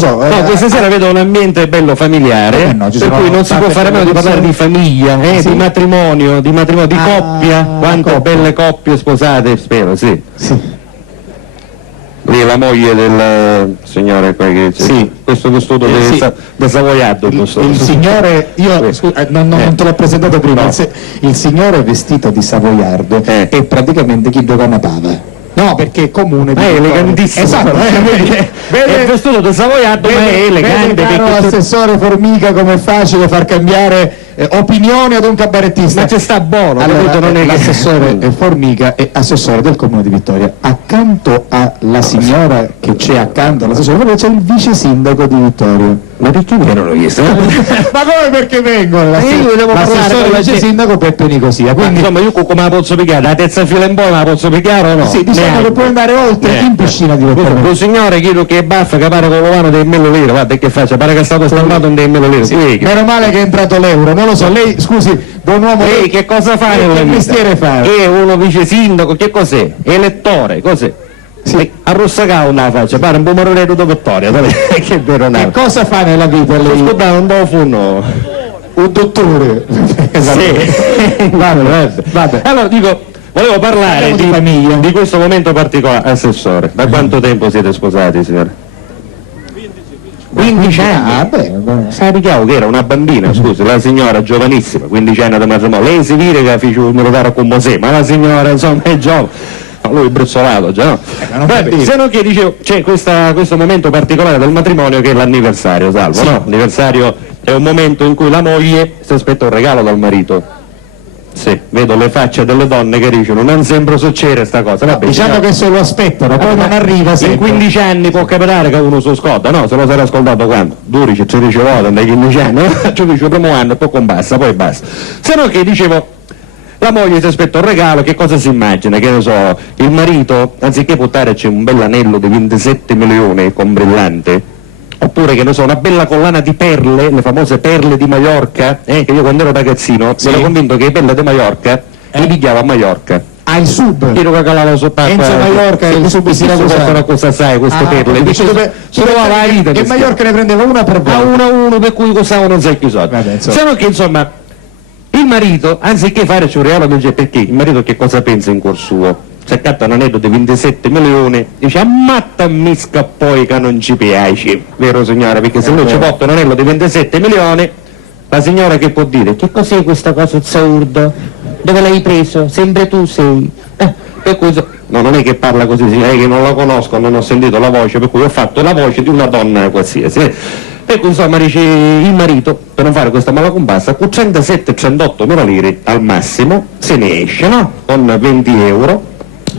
lo so. No, questa sera vedo un ambiente bello familiare, no, per cui non si può fare a meno di parlare di famiglia, sì? di matrimonio, di coppia, quante coppia. belle coppie sposate, spero, sì. Sì. Lì la moglie del signore qua che c'è. Sì. Questo vestito da Savoiardo. Il signore, non te l'ho presentato prima, No. il signore vestito di Savoiardo è praticamente chi gioca una pava. No, perché è comune di elegantissimo. Esatto, è vestito da Savoiardo, ma è elegante. Vede, caro assessore Formica, come è facile far cambiare opinione ad un cabarettista. Ma c'è sta buono, allora, non è l'assessore Formica è assessore del comune di Vittoria. Accanto alla signora che c'è accanto all'assessore Formica c'è il vice sindaco di Vittoria. Ma perché mi hanno chiesto? Ma come perché vengono? Io devo L'assessore vice sindaco Peppe Nicosia. Quindi insomma io come la posso pigliare? La terza fila in poi la posso pigliare o no? sì, diciamo che puoi andare oltre in piscina direttamente. Lo signore chiedo che è baffo che pare con l'uomo dei millilitri, guarda che faccia, pare che è stato stampato in dei millilitri. Sì. Meno male che è entrato l'euro, non lo so, lei scusi, buon uomo. Lei che cosa fa? Che mestiere fa? È uno vice sindaco, che cos'è? Elettore, cos'è? Sì. Arrossacao una faccia, pare un pomaroletto da Vittoria, che vero Che cosa fa nella vita lei? Ascolta, un dofuno. Un dottore. Sì. Vabbè. Allora dico, volevo parlare di famiglia. di questo momento particolare, assessore. Da quanto tempo siete sposati, signore? 15 anni. Ah, bene. Sappiamo che era una bambina, scusi, la signora giovanissima, 15 anni di matrimonio. Lei si vede che fece un militare con Mosè, ma la signora insomma è giovane. No, lui è bruzzolato già, no? Vabbè, se no che dicevo, c'è questo momento particolare del matrimonio che è l'anniversario, Salvo, no? L'anniversario è un momento in cui la moglie si aspetta un regalo dal marito. Sì, vedo le facce delle donne che dicono non sempre succede sta cosa. Vabbè, diciamo che se lo aspettano, poi non arriva sempre. In 15 anni può capitare che uno si scotta, no? Se lo sarà ascoltato quando? 12, 13 volte nei 15 anni, no? Ci dice il primo anno e poi basta, poi basta. Se no che dicevo, la moglie si aspetta un regalo, che cosa si immagina? Che ne so, il marito, anziché portarci un bell'anello di 27 milioni con brillante, oppure che ne so, una bella collana di perle, le famose perle di Maiorca, che io quando ero ragazzino ero convinto che le perle di Maiorca li pigliava a Maiorca. Ah, il sub? Io che calavo sott'acqua. Enzo Maiorca e il sub si portano cosa sai queste perle? Trovava la vita. E Maiorca ne prendeva una per volta. A uno per cui costavano non sai più soldi. Se no che insomma, il marito, anziché farci un regalo del genere, perché il marito che cosa pensa in cuor suo? Se accatta un anello di 27 milioni, dice ammattami poi che non ci piace, vero signora? Perché se lui ci porta un anello di 27 milioni, la signora che può dire? Che cos'è questa cosa assurda? Dove l'hai preso? Sempre tu sei. Per cui, no, non è che parla così, è che non la conosco, non ho sentito la voce, per cui ho fatto la voce di una donna qualsiasi. Per cui insomma dice il marito, per non fare questa malacombassa, con 37-38 mila lire al massimo se ne esce, no? Con 20 euro.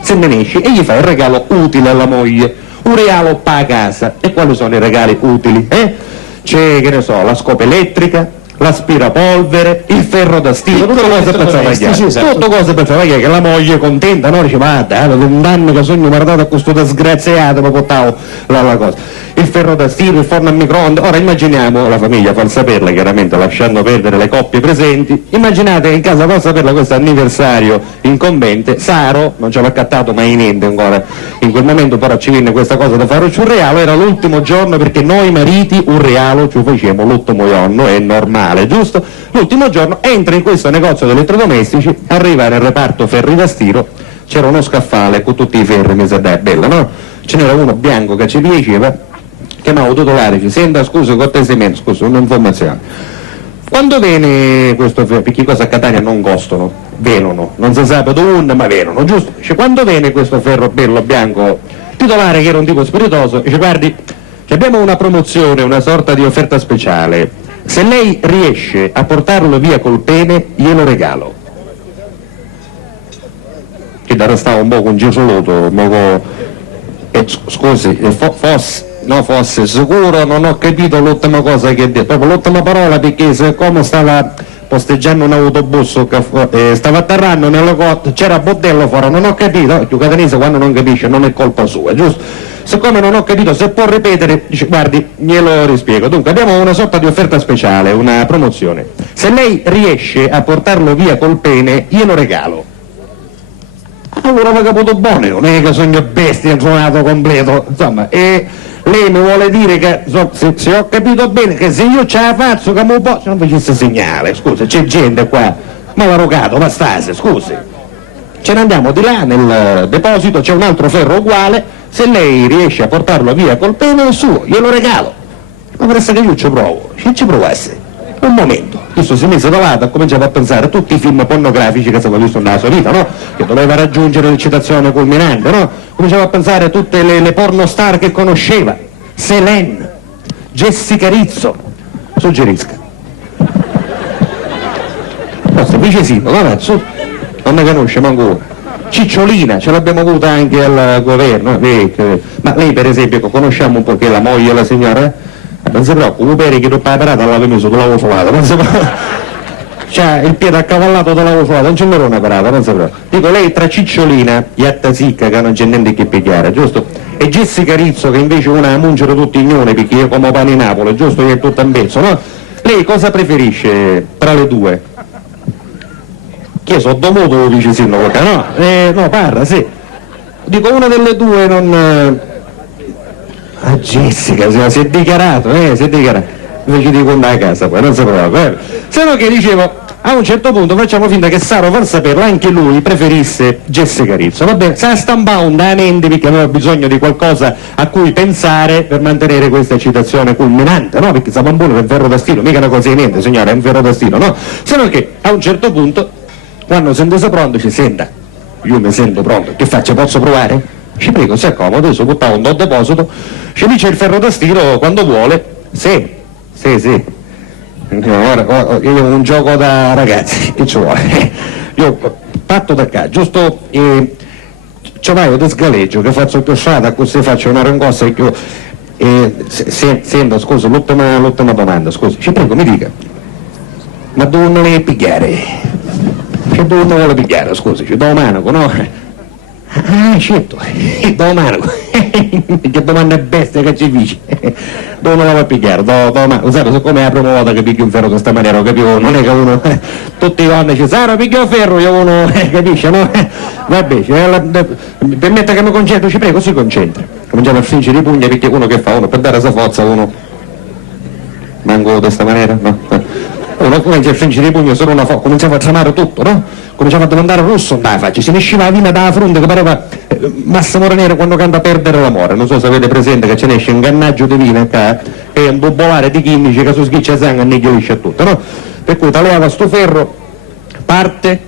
Se ne esce e gli fa il regalo utile alla moglie, un regalo per la casa. E quali sono i regali utili? C'è, che ne so, la scopa elettrica, l'aspirapolvere, il ferro da stiro, tutte cose per travagliare, tutte cose per travagliare, che la moglie è contenta, no? Dice, ma dai, un anno che sogno guardato a questo disgraziato, ma portavo la cosa. Il ferro da stiro, il forno a microonde. Ora immaginiamo, la famiglia fa saperla chiaramente lasciando perdere le coppie presenti, immaginate in casa fa saperla questo anniversario incombente, Saro non ci aveva accattato mai niente ancora, in quel momento però ci venne questa cosa da farci un regalo, era l'ultimo giorno perché noi mariti un regalo ci facciamo l'ultimo giorno, è normale, giusto? L'ultimo giorno entra in questo negozio di elettrodomestici, arriva nel reparto ferri da stiro, c'era uno scaffale con tutti i ferri, mi sa dai, bello, no? Ce n'era uno bianco che ci piaceva, chiamavo titolare, ci senta scusa cortesemente, scusa, un'informazione. Quando viene questo ferro, perché cosa a Catania non costano, venono, non si sa dove, ma venono, giusto? Dice, quando viene questo ferro bello bianco, titolare che era un tipo spiritoso, dice guardi, abbiamo una promozione, una sorta di offerta speciale, se lei riesce a portarlo via col pene glielo regalo. Che da restava un po' congesoloto, un po' scusi, fosse sicuro, non ho capito l'ultima cosa che ha detto, proprio l'ultima parola, perché siccome stava posteggiando un autobus che stava atterrando nella cotta, c'era bordello fuori, non ho capito, più catanese quando non capisce non è colpa sua, giusto? Siccome non ho capito, se può ripetere, dice, guardi, glielo rispiego. Dunque abbiamo una sorta di offerta speciale, una promozione. Se lei riesce a portarlo via col pene, glielo regalo. Allora aveva capito buono, non è che sogno bestia, il suonato completo, insomma, e lei mi vuole dire che, se ho capito bene, che se io ce la faccio come un po', se non facesse segnale, scusa, c'è gente qua, ma l'ha rogato, ma stase, scusi. Ce ne andiamo di là nel deposito, c'è un altro ferro uguale, se lei riesce a portarlo via col pene è suo, glielo regalo. Ma resta che io ci provo, se ci provasse. Un momento, questo si è messo da lato, ha cominciato a pensare a tutti i film pornografici che aveva visto nella sua vita, no? Che doveva raggiungere l'eccitazione culminante, no? Cominciava a pensare a tutte le pornostar che conosceva, Selene, Jessica Rizzo, suggerisca. Questo vicesimo, vabbè, su, non ne conosce manco una. Cicciolina, ce l'abbiamo avuta anche al governo, ma lei per esempio conosciamo un po' che la moglie, la signora? Non si preoccupa, per che dopo la parata l'aveva messo, te l'avevo folata, non si preoccupa. C'ha il piede accavallato, te l'avevo folata, non ce n'era una parata, non si preoccupa. Dico, lei tra Cicciolina, Iattasicca, che non c'è niente che pigliare, giusto? E Jessica Rizzo, che invece una muncero tutti ignone, perché io come pane Napoli, giusto? Che è tutto in pezzo, no? Lei cosa preferisce tra le due? Che io sono dovuto, dice Sindaco, no? No, parla, sì. Dico, una delle due non... Ah, Jessica, si è dichiarato, si è dichiarato. Invece di andare a casa, poi non si preoccupa. Se no che dicevo, a un certo punto facciamo finta che Saro far saperlo, anche lui preferisse Jessica Rizzo. Vabbè, sa stampare un da mente perché aveva bisogno di qualcosa a cui pensare per mantenere questa eccitazione culminante, no? Perché Sabambuno è un ferro da stiro, mica una cosa di niente, signora, è un ferro da stiro, no? Se no che a un certo punto, quando sentisse pronto, ci senta, io mi sento pronto, che faccio, posso provare? Ci prego, si accomoda, adesso buttavo un deposito, ci dice il ferro da stiro quando vuole, sì. Ora, io ho un gioco da ragazzi, che ci vuole? Io parto da qua, giusto, c'è un di sgaleggio che faccio più strada, così faccio una rincorsa e io, senta, scusa, l'ultima domanda, scusa, ci prego, mi dica, ma dove non le pigliare? Cioè, dove non vuole pigliare, scusi, ci do un manaco, no? Ah, certo, domani, che domanda è bestia che ci dici, dove non la va a pigliare, lo sai, siccome è la prima volta che piglio un ferro in questa maniera, capivo, non è che uno, tutti i donne ci Saro, piglio il ferro, io uno, capisce, no? Vabbè, permetta che mi concentro, ci prego, si concentra, cominciamo a stringere i pugni perché uno che fa, uno per dare questa forza, uno, manco di questa maniera, no? Uno comincia a stringere i pugni solo una forza, cominciava a tremare tutto, no? Cominciava a domandare rosso dalla faccia, si ne usciva la vina dalla fronte che pareva Massimo Ranieri quando canta a perdere l'amore, non so se avete presente che ce ne esce un gannaggio di vino che è un bobolare di chimici che su schiccia sangue e annighilisce a tutto, no? Per cui tagliava sto ferro, parte,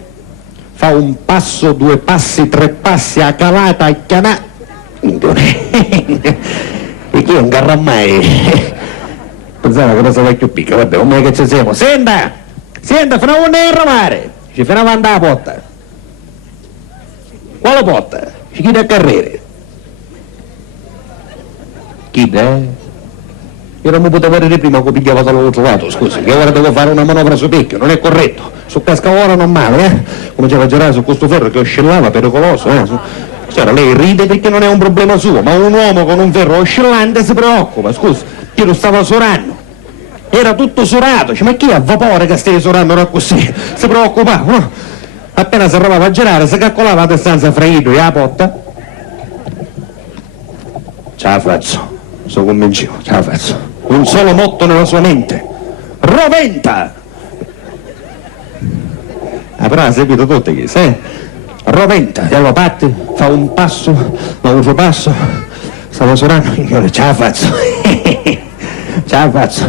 fa un passo, 2 passi, 3 passi, a calata, a chianà, e chi non garra mai, pensava che cosa vecchio picca, vabbè, come che ci siamo, senta, fra un errore, ci farà andare a porta. Quale porta? Ci chiede a carriere. Chi è? Io non mi potevo vedere prima che pigliava solo l'altro lato, scusi, che ora devo fare una manovra su picchio, non è corretto. Su cascaora non male, Cominciava a girare su questo ferro che oscillava, pericoloso, Signora, lei ride perché non è un problema suo, ma un uomo con un ferro oscillante si preoccupa, scusi, io lo stavo surando. Era tutto surato, ma chi ha vapore che stai surando era così? Si preoccupava, no? Appena si provava a girare, si calcolava la distanza fra i due e la porta. Ce la faccio, sono convinto, ce la faccio. Un solo motto nella sua mente. Roventa! Però ha seguito tutti chi, Roventa, e allora parte, fa un passo, ma un altro passo, stavo surando, ce la faccio. Ce la faccio,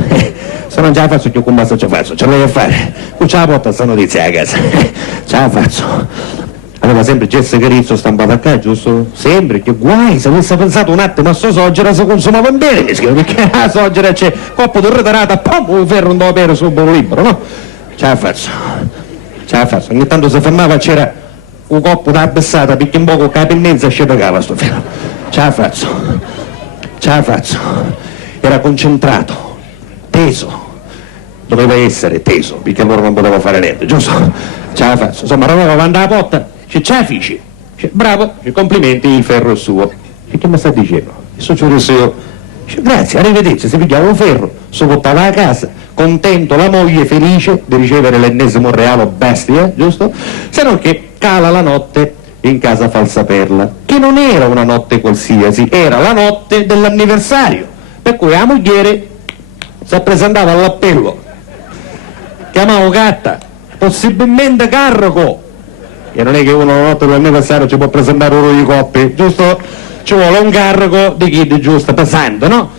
se non ce la faccio più con basta ce la faccio, ce l'ho a fare, qui ce la porta questa notizia a casa, ce la faccio. Aveva sempre Jessica Rizzo stampata a casa, giusto? Sempre, che guai, se avesse pensato un attimo a sto soggera si consumava in bene, perché la soggera c'è, coppo di ritarata, pom, un ferro non devo bere sul buon libro, no? Ce la faccio, ogni tanto si fermava c'era un coppo da abbassata, perché un poco capo in mezzo ci pagava sto ferro, ce la faccio. Era concentrato, teso, doveva essere teso, perché allora non poteva fare niente, giusto? Ce la faccio, insomma, arrivava avanti alla porta, ce la feci, bravo, complimenti, il ferro è suo. Che mi sta dicendo? Il successo io, grazie, arrivederci, si pigliava un ferro, si portava a casa, contento, la moglie felice di ricevere l'ennesimo regalo bestia, giusto? Se non che cala la notte in casa Falsaperla. che non era una notte qualsiasi, era la notte dell'anniversario, per cui la moglie si presentava all'appello, chiamavo Gatta, possibilmente Carraco, e non è che uno la notte dell'anniversario ci può presentare uno di coppie, giusto? Ci vuole un cargo di chi di giusto pesante, no?